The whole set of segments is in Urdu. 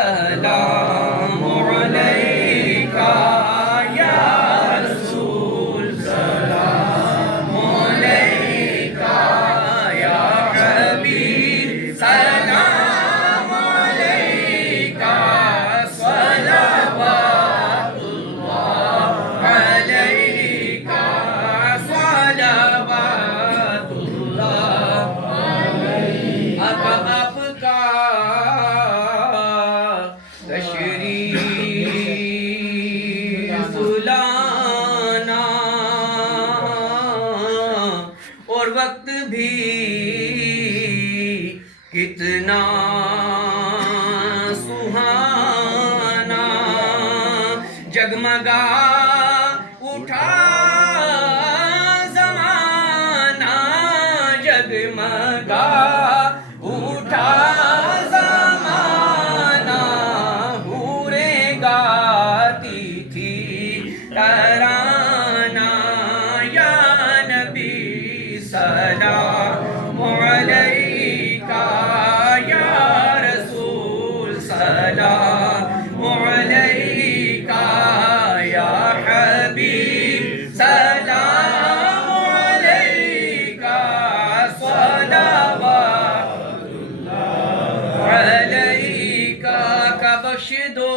سلام علیکہ یا رسول سلام علیکہ یا حبیب سلام علیکہ صلوات اللہ علیکہ صلوات اللہ آپ کا تشریف لانا اور وقت بھی کتنا سہانا جگمگا اٹھا زمانہ جگمگا اٹھا زمانہ حوریں گاتی تھی ترانہ یا نبی سلام علیکہ یا رسول سلام علیکہ یا حبیب سلام علیکہ صلوات علیکہ کا بخش دو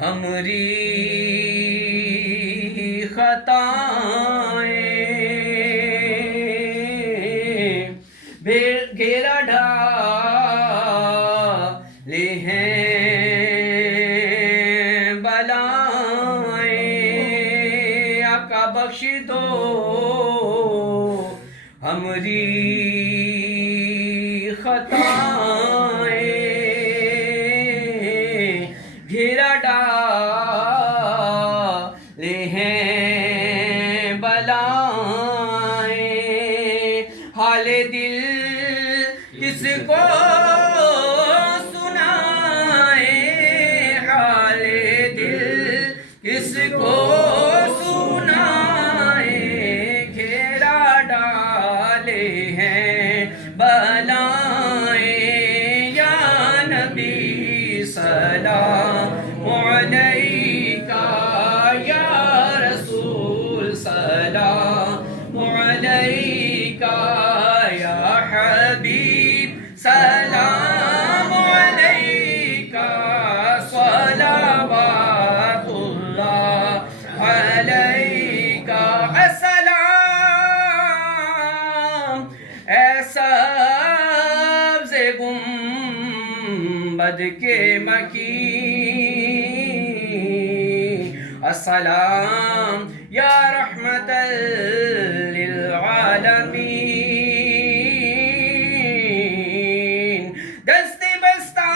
ہمری خطائیں گھیرا ڈالے ہیں بلائیں آقا بخش دو ہمری خطائیں گھیرا ڈالے ہیں بلائیں حال دل کس کو سنائے حال دل کس کو سنائے گھیرا ڈالے ہیں بلائیں یا نبی سلام علیکہ یا رسول سلام علیکہ یا حبیب سلام علیکہ صلوات اللہ علیکہ السلام اے سبز گنبد کے مکین السلام یا رحمت للعالمین دست بستہ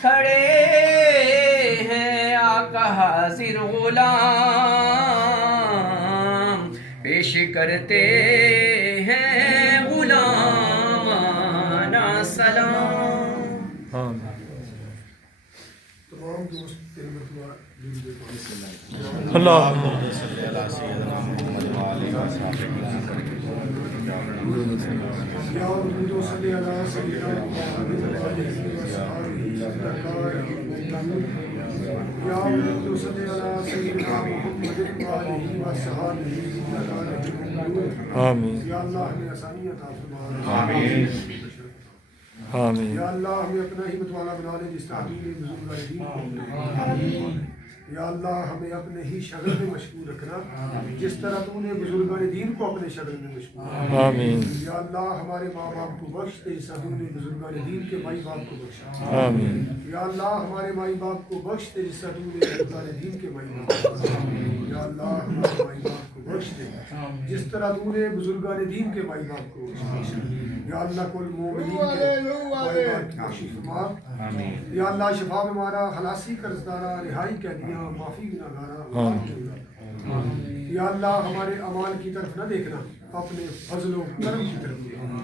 کھڑے ہیں آقا حاضر غلام پیش کرتے ہیں غلامانہ سلام اللہم آمین آمین آمین یا اللہ ہمیں اپنا ہی متوالا بنا لے جس تعلیم بزرگان دین کو یا اللہ ہمیں اپنے ہی شغل میں مشغول رکھنا جس طرح تو نے بزرگان دین کو اپنے شغل میں مشغول رکھنا آمین یا اللہ ہمارے ماں باپ کو بخش دے جس طرح تو نے بزرگان دین کے مائی باپ کو بخشا آمین یا اللہ ہمارے مائی باپ کو بخش دے جس طرح تو نے بزرگان دین کے مائی باپ کو بخشا یا اللہ ہمارے مائی باپ کو بخش دے جس طرح تو نے بزرگان دین کے مائی باپ کو بخشا یا اللہ کل مومنین کے مائی باپ کی بخشش فرما یا اللہ شفا میں مارا خلاصی قرضدارا رہائی کہہ دیا معافی گناہگارا یا اللہ ہمارے اعمال کی طرف نہ دیکھنا اپنے فضل و کرم کی طرف دیکھنا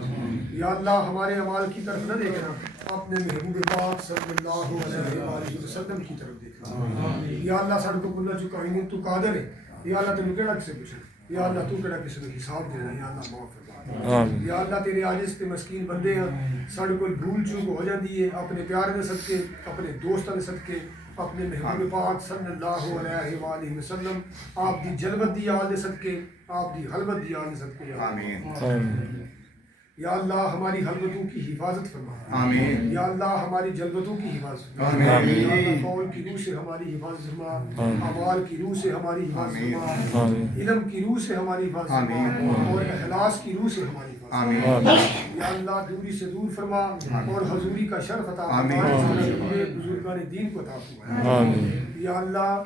یا اللہ ہمارے اعمال کی طرف نہ دیکھنا اپنے محبوب پاک صلی اللہ علیہ وآلہ وسلم کی طرف دیکھنا یا اللہ ساڈے تو کلا چکا ہی نہیں تو قادر ہے یا اللہ تینوں کیڑا کسے پوچھنا یا اللہ تو کیڑا کسے نوں حساب دینا یا اللہ معاف فرما آمین یا اللہ تیرے عاجز تے مسکین بندے ہیں ساڈے کول بھول چوک ہو جاندی ہے اپنے پیار دے صدقے اپنے دوستاں دے صدقے اپنے محبوب پاک صلی اللہ علیہ وآلہ وسلم آپ دی جلوت دی آل دے صدقے آپ دی حلوت دی آل دے صدقے آمین آمین یا اللہ ہماری حلوتوں کی حفاظت فرما آمین یا اللہ ہماری جلوتوں کی حفاظت فرما آمین یا اللہ قول کی روح سے ہماری حفاظت فرما اعمال کی روح سے ہماری حفاظت فرما آمین علم کی روح سے ہماری حفاظت فرما آمین اور اخلاص کی روح سے ہماری حفاظت فرما آمین آمین یا اللہ دوری سے دور فرما اور حضوری کا شرف عطا آمین فرما بزرگان دین کو عطا فرما آمین یا اللہ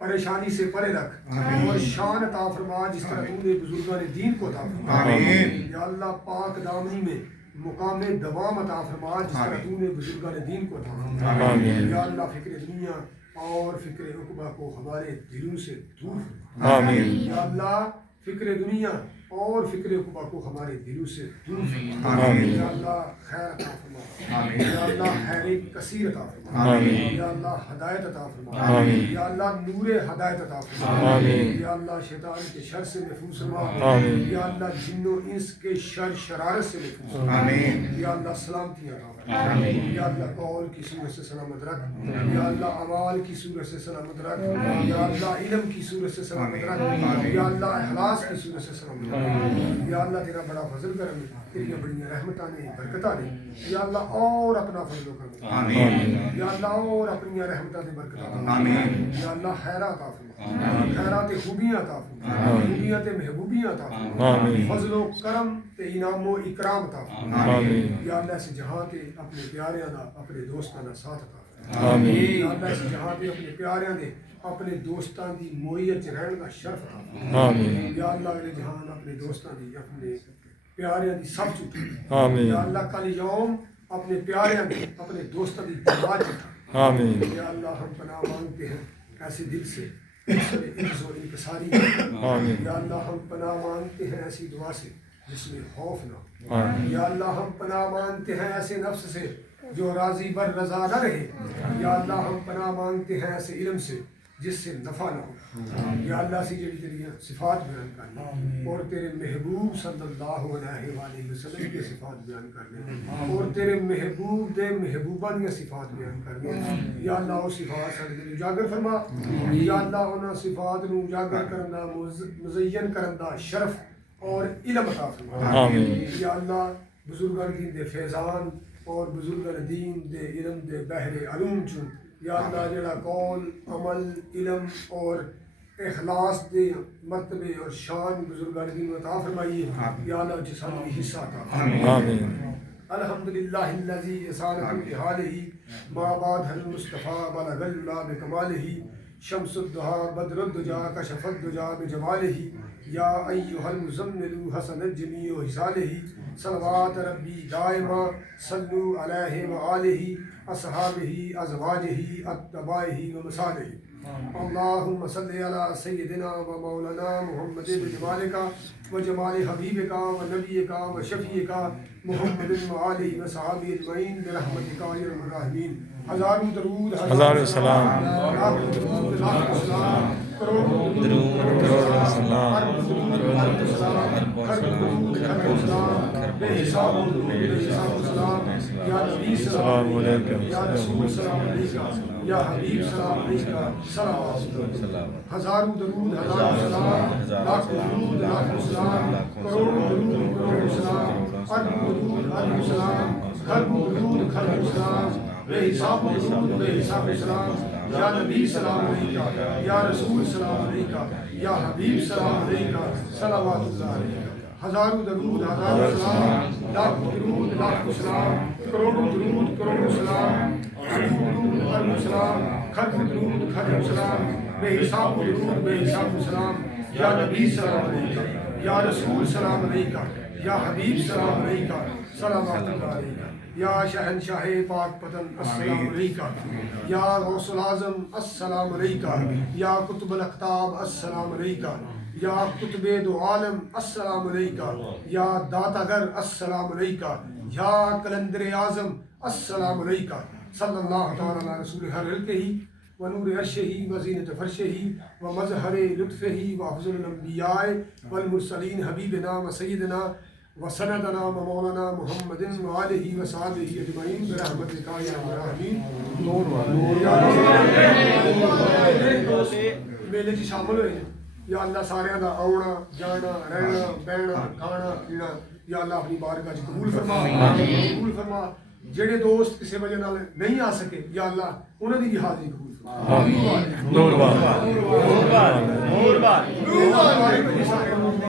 پریشانی سے پرے رکھ اور شان عطا فرما جس طرح تو نے بزرگان دین کو عطا فرما آمین یا اللہ پاک دامنی میں مقام دوام عطا فرما جس طرح تو نے بزرگان دین کو عطا فرما آمین یا اللہ فکر دنیا اور فکر عقبہ کو ہمارے دلوں سے دور فرما آمین یا اللہ فکر دنیا اور فکر عقبہ کو ہمارے دلوں سے دور فرما آمین یا اللہ خیر عطا فرما آمین یا اللہ خیر کثیر عطا فرما آمین یا اللہ ہدایت عطا فرما آمین یا اللہ نور ہدایت عطا فرما آمین یا اللہ شیطان کے شر سے محفوظ فرما آمین یا اللہ جن و انس کے شر شرارت سے محفوظ فرما آمین یا اللہ سلامتی عطا فرما یا اللہ قول کی صورت سے سلامت رکھ یا اللہ اعمال کی صورت سے سلامت رکھ یا اللہ علم کی صورت سے سلامت رکھ یا اللہ اخلاص کی صورت سے سلامت رکھ یا اللہ تیرا بڑا فضل کرم تیری بڑی رحمتاں نے برکتاں نے یا اللہ اور اپنا فضل و کرم آمین یا اللہ اور اپنی رحمتاں دے برکتاں آمین یا اللہ خیرات عطا فرما خیرات خوبیاں عطا فرما خوبیاں تے محبوبیاں عطا فرما آمین فضل و کرم تے انعام و اکرام عطا فرما آمین یا اللہ اس جہاں تے اپنے پیاریاں دا اپنے دوستاں دا ساتھ عطا فرما آمین یا اللہ اس جہاں تے اپنے پیاریاں دے اپنے دوستاں دی موئیت رہن دا شرف عطا فرما آمین یا اللہ اگلے جہان اپنے دوستاں دی اپنے پیاریاں دی سب چٹی آمین یا اللہ کل یوم اپنے پیاریاں دی اپنے دوستاں دی جماعت چٹھا آمین یا اللہ ہم پناہ مانگتے ہیں ایسے دل سے عز و انکساری آمین یا اللہ ہم پناہ مانگتے ہیں ایسی دعا سے جس میں خوف نہ ہو آمین یا اللہ ہم پناہ مانگتے ہیں ایسے نفس سے جو راضی بر رضا نہ رہے یا اللہ ہم پناہ مانگتے ہیں ایسے علم سے جس سے نفع نہ ہو یا اللہ سے جڑی تیری صفات بیان کرنے اور تیرے محبوب صلی اللہ علیہ وآلہ وسلم کے صفات بیان کرنے اور تیرے محبوب دے محبوبہ دیا صفات بیان کرنے یا اللہ وہ صفات سارے دل اجاگر فرما یا اللہ انہاں صفات نو اجاگر کرنا مزین کرنا شرف اور علم عطا فرما آمین یا اللہ بزرگان دین دے فیضان اور بزرگان دین دے علم دے بحر علوم چوں یا اللہ جڑا قول عمل علم اور اخلاص دے مرتبے اور شان بزرگان دین عطا فرمائیے یا اللہ جس بھی حصہ عطا فرمائیے آمین الحمدللہ الذی اصالت بحالہ ما بعد المصطفیٰ بلغ اللہ بکمالہ شمس الدہا بدر الدجا کشف الدجا بجمالہ یا ایہا المزمل حسن الجمیع حسالہ صلوات ربی دائما صلو علیہ وآلہ اصحابہ ازواجہ اتباعہ ومصالہ اللہم صلی علی سیدنا و مولانا محمد بجمالک و جمال حبیبک و نبیک و شفیعک محمد و آلہ و صحابہ اجمعین برحمتک یا ارحم الراحمین ہزاروں درود ہزاروں سلام لاکھوں درود لاکھوں سلام کروڑوں کروڑوں سلام بے حساب سلام یا نبی السلام علیکم یا رسول سلام علیکم یا حبیب سلام علیکم صلوات ہزاروں درود ہزاروں سلام لاکھوں درود لاکھوں سلام کروڑوں درود کروڑوں سلام اربوں درود اربوں سلام خلقوں درود خلقوں سلام بے حساب درود بے حساب سلام یا نبی سلام علیکم یا رسول سلام علیکم یا حبیب سلام علیکم صلوات اللہ علیکم ہزاروں درود ہزاروں سلام لاکھوں درود لاکھوں سلام کروڑوں درود کروڑوں سلام اربوں درود اربوں سلام خلقوں درود خلقوں سلام بے حساب درود بے حساب سلام یا نبی سلام علیکم یا رسول سلام علیکم یا حبیب سلام علیکم صلوات اللہ علیکم یا شہنشاہ پاک پتن السلام علیکم یا غوث العظم السلام علیکم یا قطب الاقطاب السلام علیکم یا قطب دو عالم السلام علیکم یا داتاگر السلام علیکم یا کلندر اعظم السلام علیکم صلی اللہ تعالی علی رسول ہر ہی و نور عرشہ و زینت فرشہ و مظہر لطفہ و افضل الانبیاء والمرسلین حبیبنا و سیدنا وسندنا مولانا محمد وآلہ وصحبہ اجمعین برحمتک یا الراحمین میلے چ شامل ہوئے یا اللہ سارے دا آنا جانا رہنا بہنا کھانا پینا یا اللہ اپنی بارگاہ چ قبول فرما قبول فرما جڑے دوست کسی وجہ نال نہیں آ سکے یا اللہ انہاں دی بھی حاضری قبول فرما نور بار